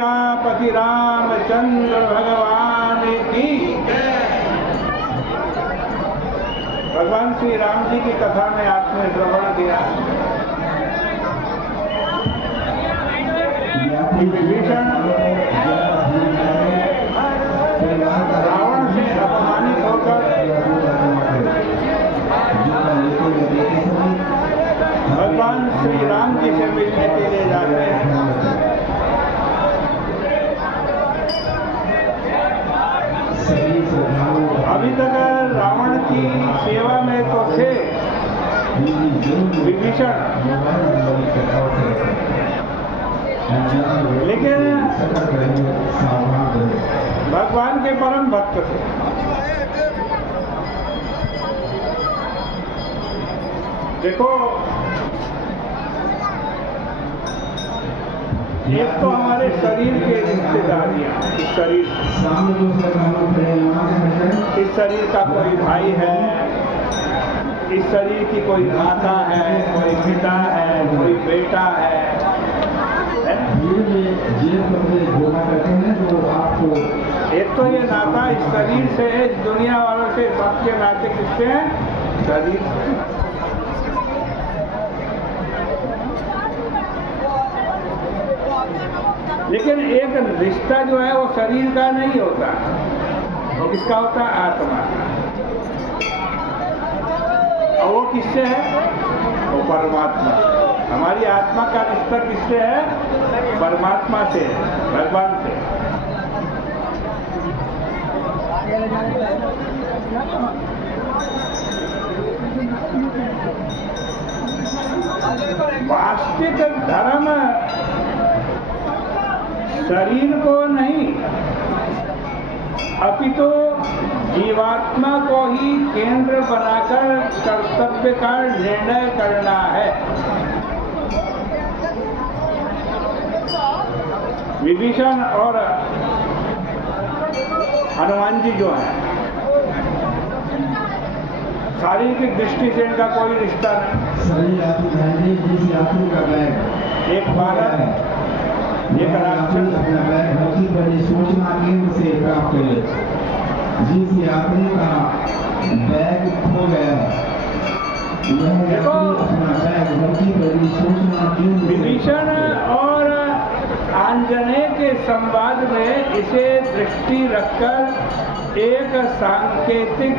सियापति रामचंद्र भगवान की। भगवान श्री राम जी की कथा में आपने श्रवण किया। विभीषण रावण से अपमानित होकर भगवान श्री राम जी से मिलने के लिए जाते हैं। अभी तक रावण की सेवा में तो थे विभीषण, लेकिन भगवान के परम भक्त थे। देखो, एक तो हमारे शरीर के रिश्तेदारियां, इस शरीर का कोई भाई है, इस शरीर की कोई माता है, कोई पिता है, कोई बेटा है। एक तो ये नाता इस शरीर से है, इस दुनिया वालों से, सबके नाते किससे हैं? शरीर से। लेकिन एक रिश्ता जो है वो शरीर का नहीं होता, वो किसका होता है? आत्मा का। और वो किससे है? वो परमात्मा। हमारी आत्मा का रिश्ता किससे है? परमात्मा से, भगवान से। वास्तविक धर्म शरीर को नहीं, अपितु जीवात्मा को ही केंद्र बनाकर कर्तव्य का निर्णय करना है। विभीषण और हनुमान जी जो हैं, शारीरिक दृष्टि से इनका कोई रिश्ता नहीं। एक बालक, एक राक्षस सूचना केंद्र से प्राप्त हुए, जिस यात्री का बैग खो गया, देखो विभीषण और आंजनेय के संवाद में इसे दृष्टि रखकर एक सांकेतिक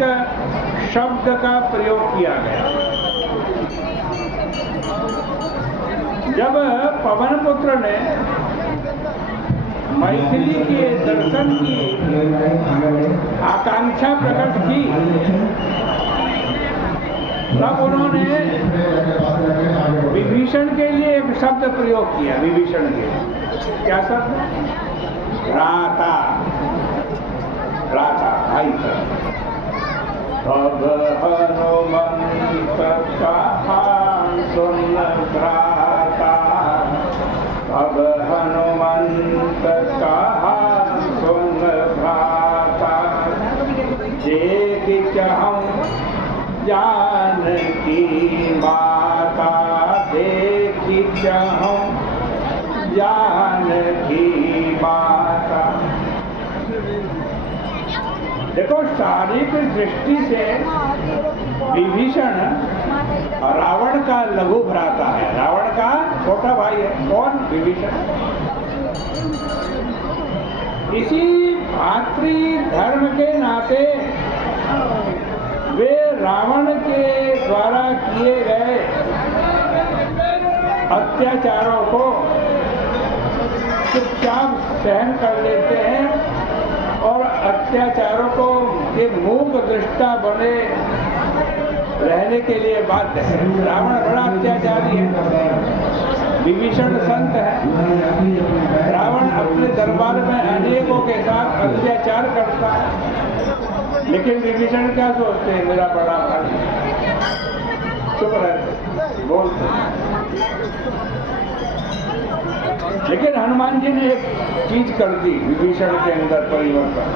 शब्द का प्रयोग किया गया। जब पवनपुत्र ने मैथिली के दर्शन की आकांक्षा प्रकट की, तब उन्होंने विभीषण के लिए एक शब्द प्रयोग किया। विभीषण के क्या शब्द? भ्राता, भ्राता, भाई। तब हनुमंत कहा सुन भ्राता, अब हनुमंत कहा सुन भ्राता, देख चाहूं जानकी माता, देख चाहूं जानकी माता। देखो, शारीरिक दृष्टि से विभीषण रावण का लघु भ्राता है, रावण का छोटा भाई है। कौन? विभीषण। इसी भातृ धर्म के नाते वे रावण के द्वारा किए गए अत्याचारों को चुपचाप सहन कर लेते हैं और अत्याचारों को के मूक दृष्टा बने रहने के लिए बाध्य है। रावण बड़ा अत्याचारी है, विभीषण संत है। रावण अपने दरबार में अनेकों के साथ अत्याचार करता है, लेकिन विभीषण क्या सोचते हैं? मेरा बड़ा भाई, चुप रहते, बोलते। लेकिन हनुमान जी ने एक चीज कर दी, विभीषण के अंदर परिवर्तन।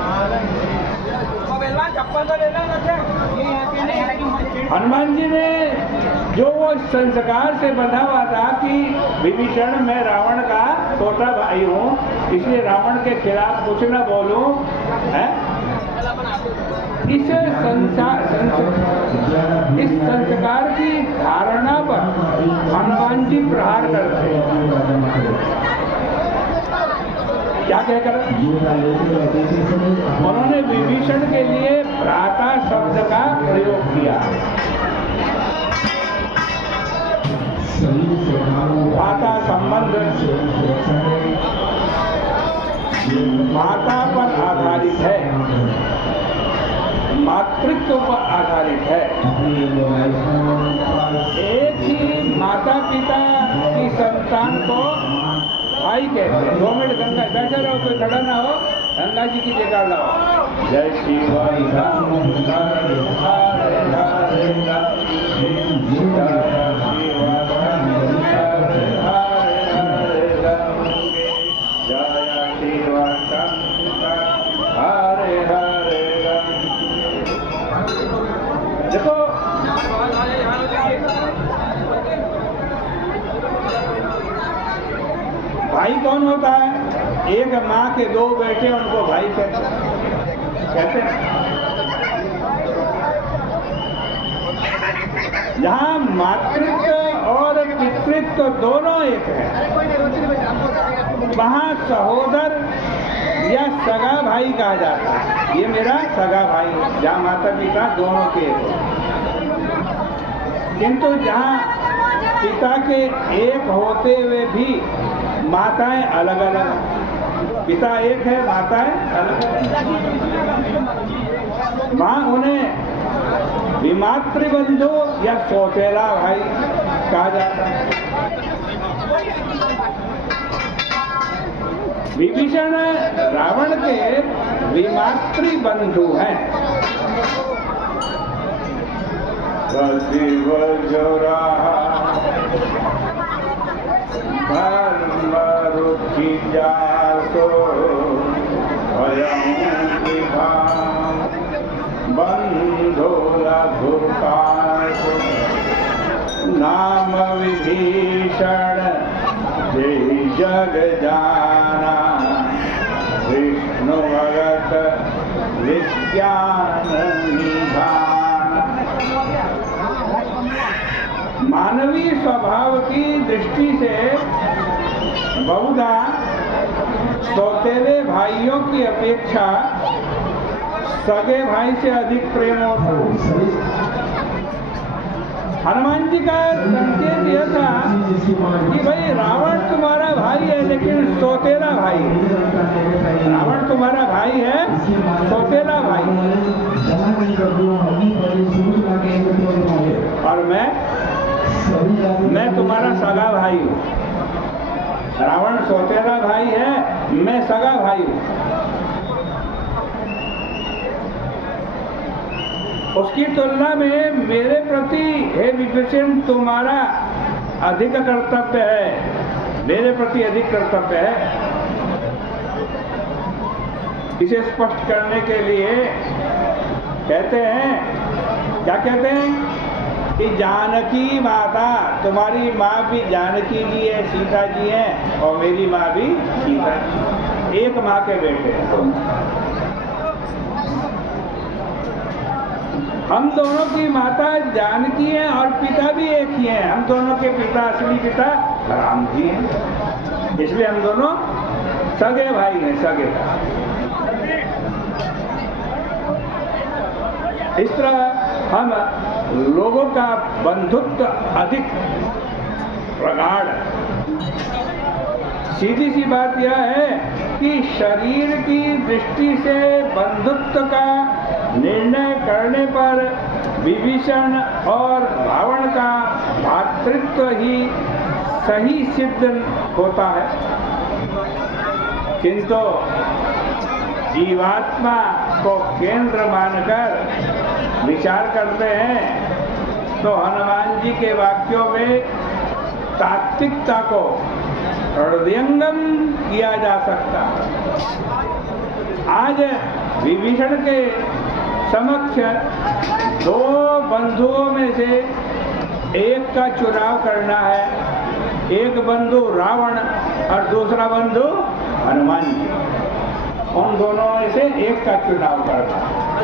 हनुमान जी ने जो वो इस संस्कार से बंधा हुआ था कि विभीषण मैं रावण का छोटा भाई हूँ, इसलिए रावण के खिलाफ कुछ न बोलूं, है? इस संस्कार की धारणा पर हनुमान जी प्रहार करते हैं। क्या कहकर उन्होंने विभीषण के लिए भ्राता शब्द का प्रयोग किया। भ्राता संबंध माता पर आधारित है, मातृत्व पर आधारित है। एक ही माता पिता की संतान को भाई कहते हैं। 2 मिनट गंगा बैठे रहो, कोई खड़ा ना हो, गंगा जी की जयकार लाओ। जय शिव देखो भाई कौन होता है? एक माँ के 2 बेटे उनको भाई कहते हैं। जहाँ मातृत्व और पितृत्व दोनों एक है, वहाँ सहोदर या सगा भाई कहा जाता है। ये मेरा सगा भाई है, जहाँ माता पिता दोनों के एक हो। किंतु जहाँ पिता के एक होते हुए भी माताएं अलग अलग, पिता एक है, माताएं अलग अलग, वहाँ उन्हें विमातृबंधु या सौतेला भाई कहा जाता है। विभीषण रावण के विमातृबंधु हैं। बंधो नाम विभीषण जय जग जाना, विष्णु भगत विज्ञान निधान। मानवीय स्वभाव की दृष्टि से बहुधा सौतेले भाइयों की अपेक्षा सगे भाई से अधिक प्रेम होता है। हनुमान जी का संकेत यह था कि भाई रावण तुम्हारा भाई है लेकिन सौतेला भाई है। रावण तुम्हारा भाई है, सौतेला भाई। और मैं तुम्हारा सगा भाई हूँ। रावण सौतेला भाई है, मैं सगा भाई हूँ। उसकी तुलना में मेरे प्रति हे विभीषण तुम्हारा अधिक कर्तव्य है, मेरे प्रति अधिक कर्तव्य है। इसे स्पष्ट करने के लिए कहते हैं, क्या कहते हैं कि जानकी माता, तुम्हारी माँ भी जानकी जी है, सीता जी है, और मेरी माँ भी सीता जी, एक माँ के बेटे हैं। हम दोनों की माता जानकी है और पिता भी एक ही है। हम दोनों के पिता, असली पिता राम जी हैं, इसलिए हम दोनों सगे भाई हैं, सगे। इस तरह हम लोगों का बंधुत्व अधिक प्रगाढ़। सीधी सी बात यह है कि शरीर की दृष्टि से बंधुत्व का निर्णय करने पर विभीषण और रावण का भातृत्व ही सही सिद्ध होता है। किंतु जीवात्मा को केंद्र मानकर विचार करते हैं तो हनुमान जी के वाक्यों में तात्विकता को हृदयंगम किया जा सकता। आज विभीषण के समक्ष 2 बंधुओं में से एक का चुनाव करना है, एक बंधु रावण और दूसरा बंधु हनुमान जी, उन दोनों में से एक का चुनाव करना है।